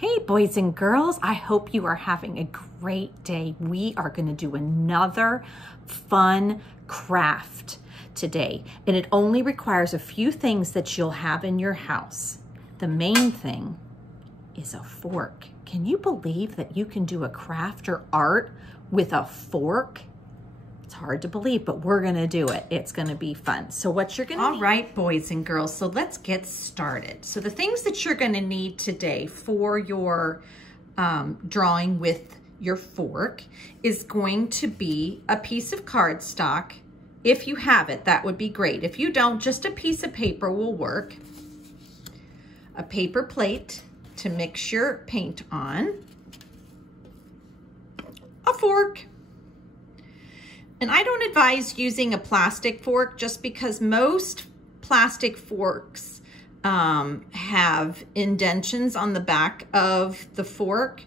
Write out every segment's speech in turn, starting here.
Hey boys and girls, I hope you are having a great day. We are going to do another fun craft today, and it only requires a few things that you'll have in your house. The main thing is a fork. Can you believe that you can do a craft or art with a fork? It's hard to believe, but we're gonna do it. It's gonna be fun. So what you're gonna need. All right, boys and girls, so let's get started. So the things that you're gonna need today for your drawing with your fork is going to be a piece of cardstock. If you have it, that would be great. If you don't, just a piece of paper will work. A paper plate to mix your paint on. A fork. And I don't advise using a plastic fork just because most plastic forks have indentions on the back of the fork,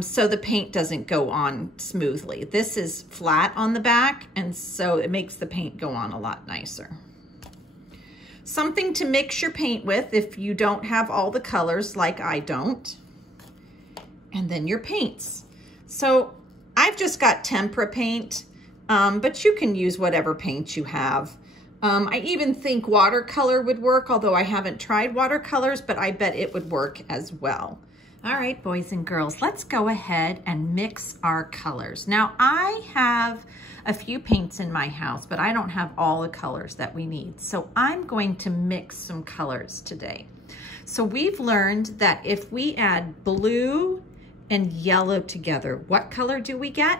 so the paint doesn't go on smoothly. This is flat on the back, and so it makes the paint go on a lot nicer. Something to mix your paint with if you don't have all the colors like I don't. And then your paints. So I've just got tempera paint. But you can use whatever paint you have. I even think watercolor would work, although I haven't tried watercolors, but I bet it would work as well. All right, boys and girls, let's go ahead and mix our colors. Now, I have a few paints in my house, but I don't have all the colors that we need. So I'm going to mix some colors today. So we've learned that if we add blue and yellow together, what color do we get?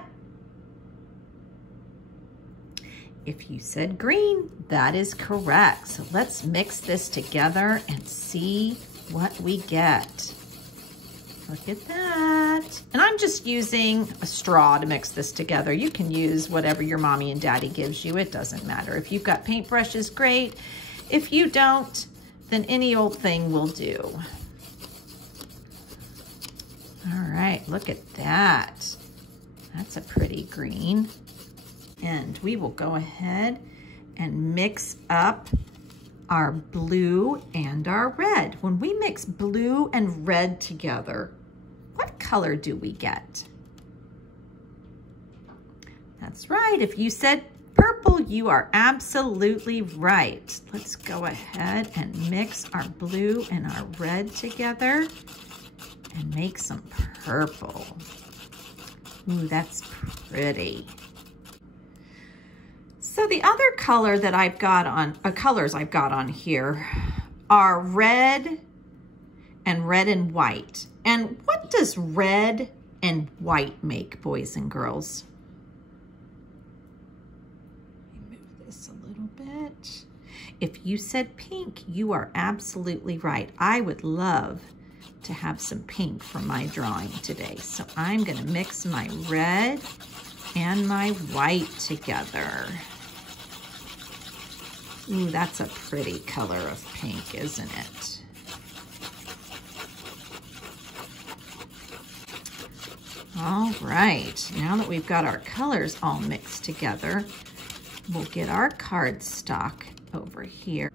If you said green, that is correct. So let's mix this together and see what we get. Look at that. And I'm just using a straw to mix this together. You can use whatever your mommy and daddy gives you. It doesn't matter. If you've got paintbrushes, great. If you don't, then any old thing will do. All right, look at that. That's a pretty green. And we will go ahead and mix up our blue and our red. When we mix blue and red together, what color do we get? That's right. If you said purple, you are absolutely right. Let's go ahead and mix our blue and our red together and make some purple. Ooh, that's pretty. So the other color that I've got on, colors I've got on here are red and white. And what does red and white make, boys and girls? Let me move this a little bit. If you said pink, you are absolutely right. I would love to have some pink for my drawing today. So I'm gonna mix my red and my white together. Ooh, that's a pretty color of pink, isn't it? All right, now that we've got our colors all mixed together, we'll get our cardstock over here.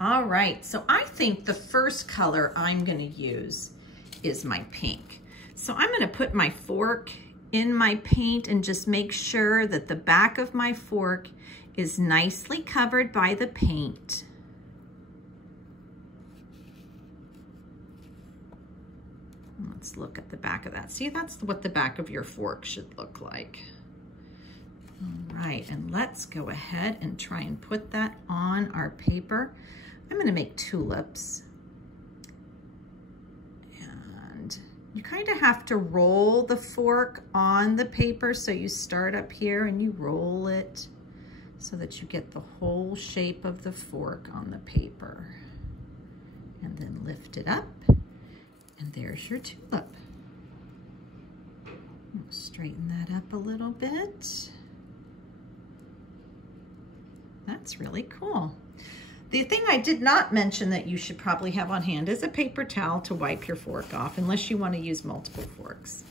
All right, so I think the first color I'm gonna use is my pink. So I'm gonna put my fork in my paint and just make sure that the back of my fork is nicely covered by the paint. Let's look at the back of that. See, that's what the back of your fork should look like. All right, and let's go ahead and try and put that on our paper. I'm gonna make tulips. And you kind of have to roll the fork on the paper. So you start up here and you roll it so that you get the whole shape of the fork on the paper. And then lift it up, and there's your tulip. I'll straighten that up a little bit. That's really cool. The thing I did not mention that you should probably have on hand is a paper towel to wipe your fork off, unless you want to use multiple forks.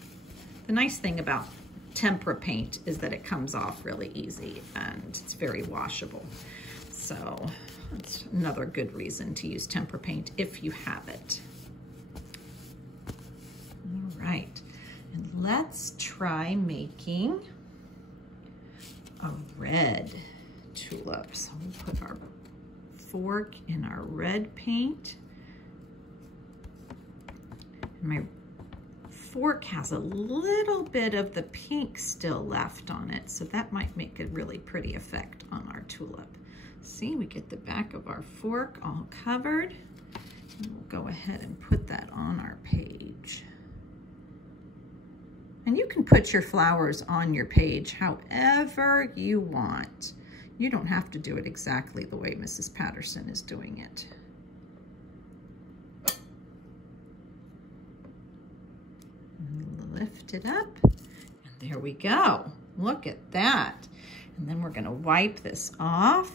The nice thing about tempera paint is that it comes off really easy and it's very washable. So that's another good reason to use tempera paint if you have it. let's try making a red tulip. So we'll put our fork in our red paint. And my fork has a little bit of the pink still left on it, so that might make a really pretty effect on our tulip. See, we get the back of our fork all covered. And we'll go ahead and put that on our page. And you can put your flowers on your page however you want. You don't have to do it exactly the way Mrs. Patterson is doing it. And lift it up, and there we go. Look at that. And then we're gonna wipe this off.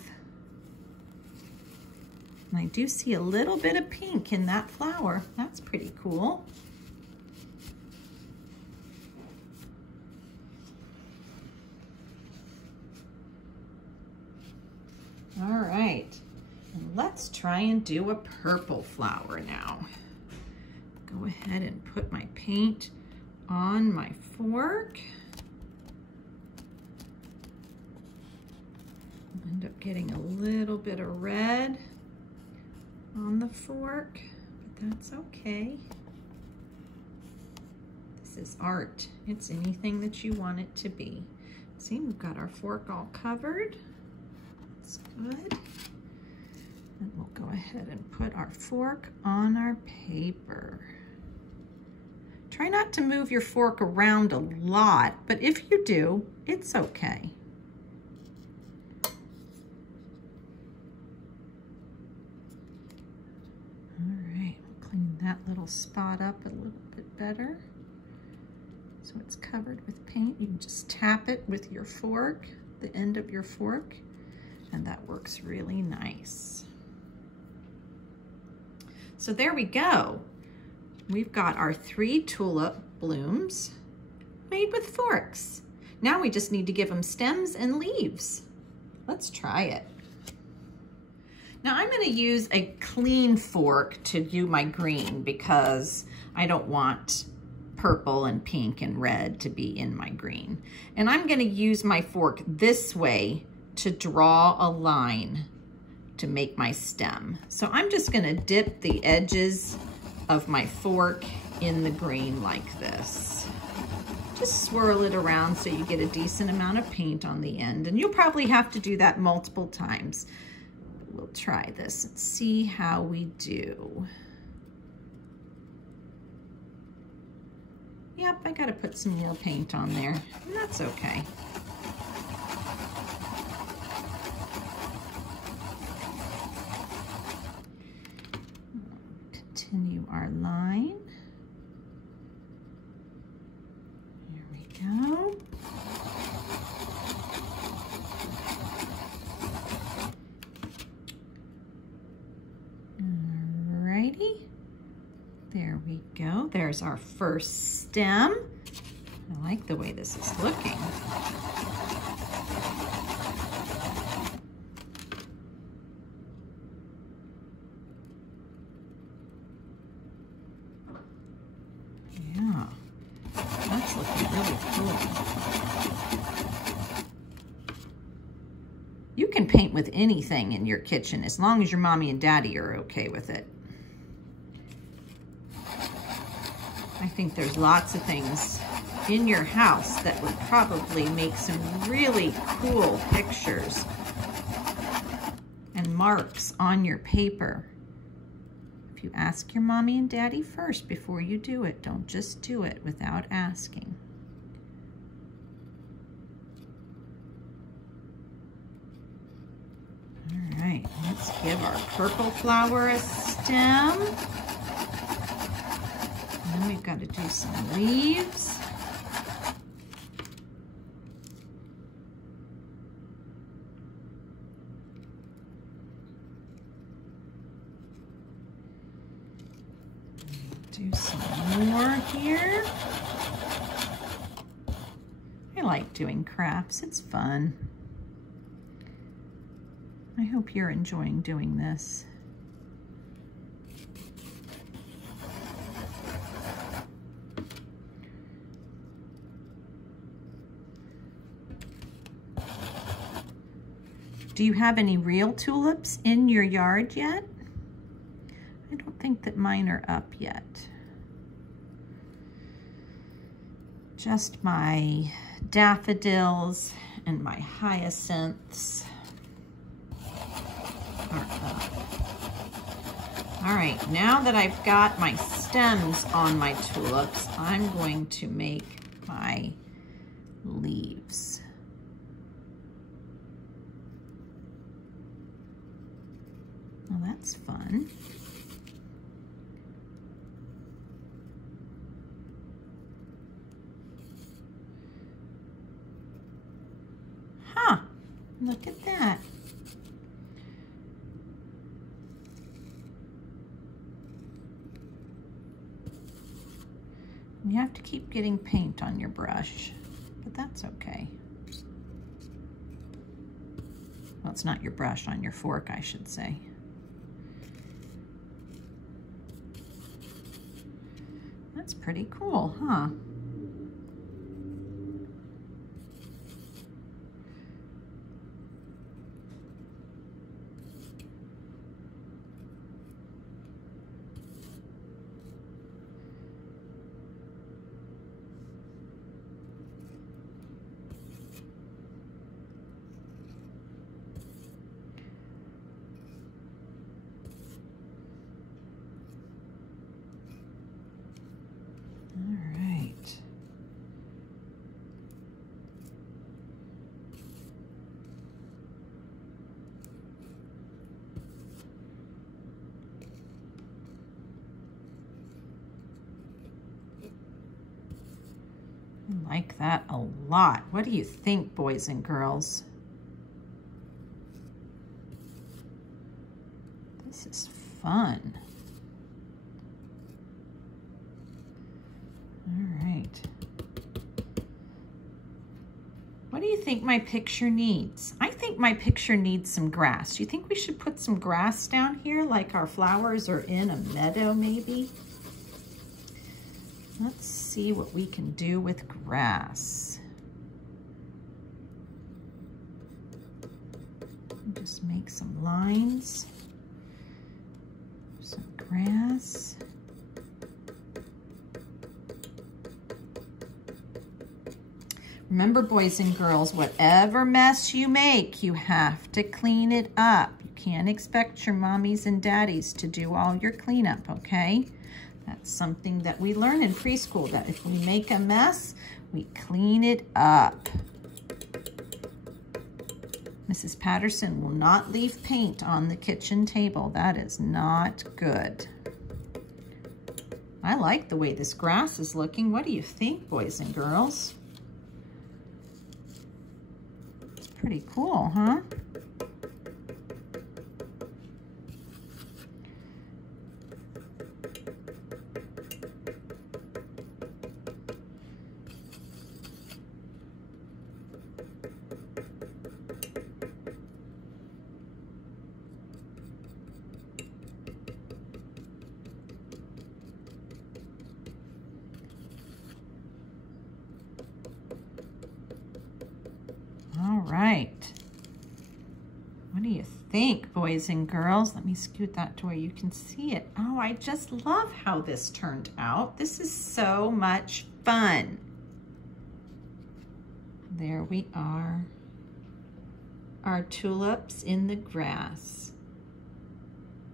And I do see a little bit of pink in that flower. That's pretty cool. All right, and let's try and do a purple flower now. Go ahead and put my paint on my fork. End up getting a little bit of red on the fork, but that's okay. This is art. It's anything that you want it to be. See, we've got our fork all covered. That's good. And we'll go ahead and put our fork on our paper. Try not to move your fork around a lot, but if you do, it's okay. That little spot up a little bit better. So it's covered with paint. You can just tap it with your fork, the end of your fork, and that works really nice. So there we go. We've got our 3 tulip blooms made with forks. Now we just need to give them stems and leaves. Let's try it. Now I'm going to use a clean fork to do my green because I don't want purple and pink and red to be in my green. And I'm going to use my fork this way to draw a line to make my stem. So I'm just going to dip the edges of my fork in the green like this. Just swirl it around so you get a decent amount of paint on the end. And you'll probably have to do that multiple times. We'll try this and see how we do. Yep, I gotta put some more paint on there, and that's okay. Continue our line. Here we go. There we go. There's our first stem. I like the way this is looking. Yeah, that's looking really cool. You can paint with anything in your kitchen as long as your mommy and daddy are okay with it. I think there's lots of things in your house that would probably make some really cool pictures and marks on your paper. If you ask your mommy and daddy first before you do it, don't just do it without asking. All right, let's give our purple flower a stem. And then we've got to do some leaves. Do some more here. I like doing crafts, it's fun. I hope you're enjoying doing this. Do you have any real tulips in your yard yet? I don't think that mine are up yet. Just my daffodils and my hyacinths are up. All right, now that I've got my stems on my tulips, I'm going to make my leaves. Well, that's fun. Huh, look at that. You have to keep getting paint on your brush, but that's okay. Well, it's not your brush, on your fork, I should say. That's pretty cool, huh? I like that a lot. What do you think, boys and girls? This is fun. All right. What do you think my picture needs? I think my picture needs some grass. Do you think we should put some grass down here, like our flowers are in a meadow maybe? Let's see what we can do with grass. Just make some lines, some grass. Remember, boys and girls, whatever mess you make, you have to clean it up. You can't expect your mommies and daddies to do all your cleanup, okay? That's something that we learn in preschool, that if we make a mess, we clean it up. Mrs. Patterson will not leave paint on the kitchen table. That is not good. I like the way this grass is looking. What do you think, boys and girls? It's pretty cool, huh? All right. What do you think, boys and girls? Let me scoot that to where you can see it. Oh, I just love how this turned out. This is so much fun. There we are. Our tulips in the grass.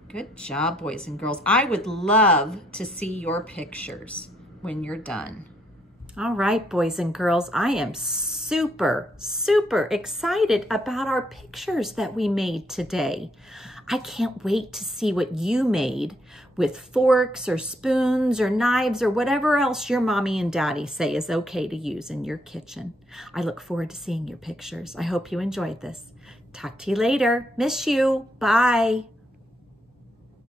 Good job, boys and girls. I would love to see your pictures when you're done. All right, boys and girls, I am super, super excited about our pictures that we made today. I can't wait to see what you made with forks or spoons or knives or whatever else your mommy and daddy say is okay to use in your kitchen. I look forward to seeing your pictures. I hope you enjoyed this. Talk to you later. Miss you. Bye.